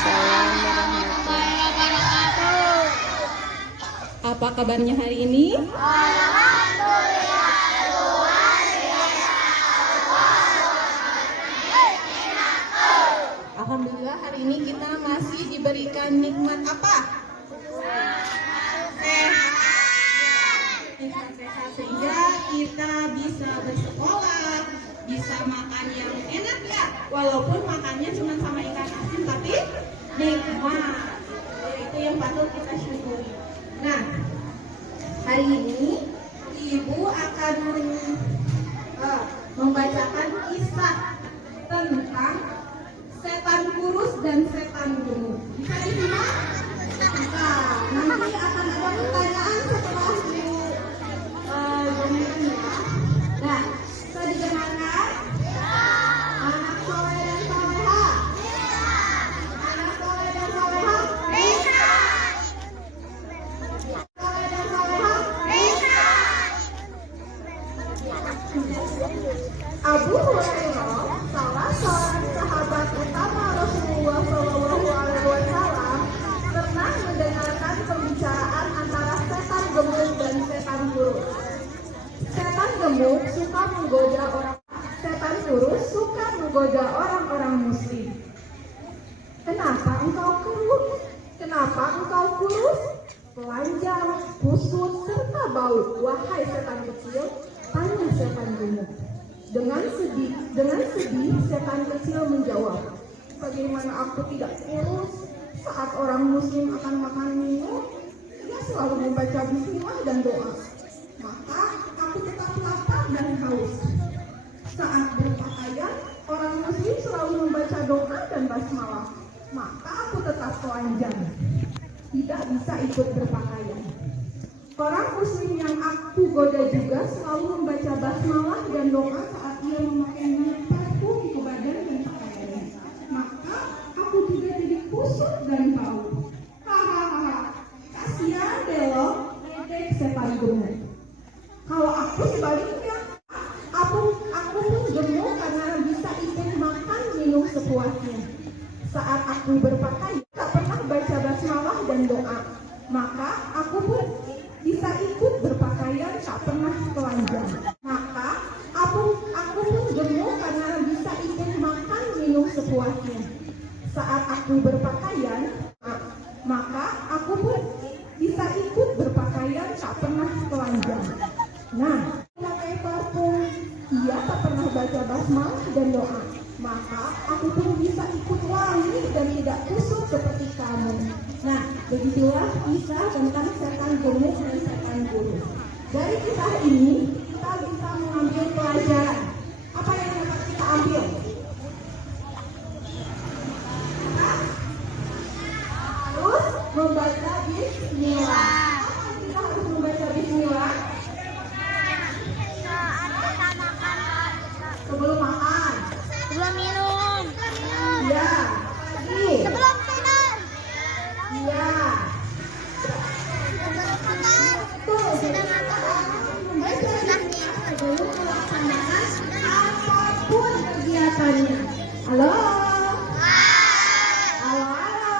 Waalaikumsalam warahmatullahi wabarakatuh. Apa kabarnya hari ini? Alhamdulillah hari ini kita masih diberikan nikmat apa? Sehat, sehingga kita bisa bersekolah, bisa makan yang enak ya, walaupun makannya cuma sama ikan asin tapi nikmat. Itu yang patut kita syukuri. Nah, hari ini Ibu akan membacakan kisah tentang setan kurus dan setan gemuk. Bisa disimak? Nah, nanti akan ada pertanyaan setelah Ibu dongengkan ya. Nah, bisa didengarkan? Anak soleh dan soleha? Anak soleh dan soleha? Bisa. Soleh dan soleha? Bisa. Abu Hurairah, salah seorang sahabat utama Rasulullah SAW, pernah mendengarkan pembicaraan antara setan gemuk dan setan kurus. Setan gemuk suka menggoda setan kurus suka menggoda orang-orang muslim. Kenapa engkau kurus? Kenapa engkau kurus? Telanjang, kusut, serta bau. Wahai setan kecil, tanya setan gemuk. Dengan sedih setan kecil menjawab, bagaimana aku tidak kurus? Saat orang muslim akan makan minum, dia selalu membaca bismillah dan doa. Maka aku tetap lapar dan haus. Saat berpakaian, orang muslim selalu membaca doa dan basmalah. Maka aku tetap telanjang, tidak bisa ikut berpakaian. Orang muslim yang aku goda juga selalu membaca basmalah dan doa saat ia memakai minyak parfum ke badan dan pakaiannya. Maka aku juga jadi kusut dan bau. Hahaha, kasihan deh lo, ledek setan gemuk. Kalau aku sebaliknya, aku pun gemuk karena bisa ikut makan minum sepuasnya. Saat aku berpakaian, tak pernah baca basmalah dan doa. Maka aku pun bisa ikut berpakaian, tak pernah telanjang. Maka aku pun gemuk karena bisa ikut makan minum sepuasnya. Saat aku berpakaian, maka aku pun bisa ikut berpakaian, tak pernah telanjang. Nah, pakai parfum, ia tak pernah baca basmalah dan doa. Maka aku pun bisa ikut wangi dan tidak kusut seperti kamu. Nah, begitulah kisah tentang setan gemuk dan setan kurus. Dari kisah ini kita bisa mengambil pelajaran. Apa yang dapat kita ambil? Harus membaca bismillah. Apa kita harus membaca bismillah? Sebelum makan. Sebelum minum. Ya. Sebelum tidur. Ya. Tuh, Sudah makan. sebelum melaksanakan apapun kegiatannya. Halo? Halo, halo.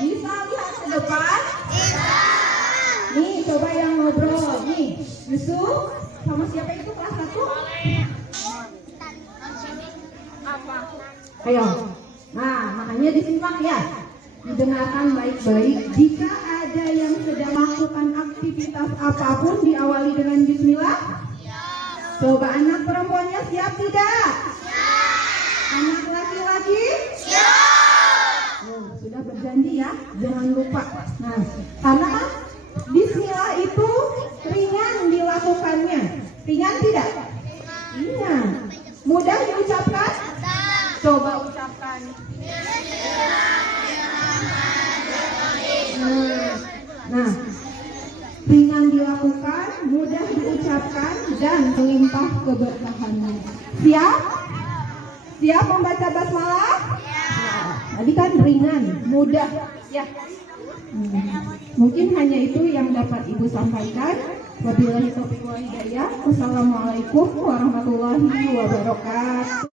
Bisa lihat ke depan? Nih, coba yang ngobrol. Nih, Yusuf sama siapa itu kelas 1? Ayo. Nah, makanya disimak ya. Didengarkan baik-baik. Jika ada yang sedang melakukan aktivitas apapun diawali dengan bismillah. Coba anak perempuannya siap tidak? Anak laki-laki? Oh, sudah berjanji ya, jangan lupa. Nah, karena bismillah itu ringan dilakukannya. Ringan tidak? Ringan. Mudah diucapkan? Coba ucapkan. Nah, ringan dilakukan, mudah diucapkan, dan melimpah keberkahannya. Siap? Siap membaca basmalah? Tadi kan ringan, mudah, ya. Mungkin hanya itu yang dapat Ibu sampaikan. Wabillahi taufiq wal hidayah. Wassalamualaikum warahmatullahi wabarakatuh.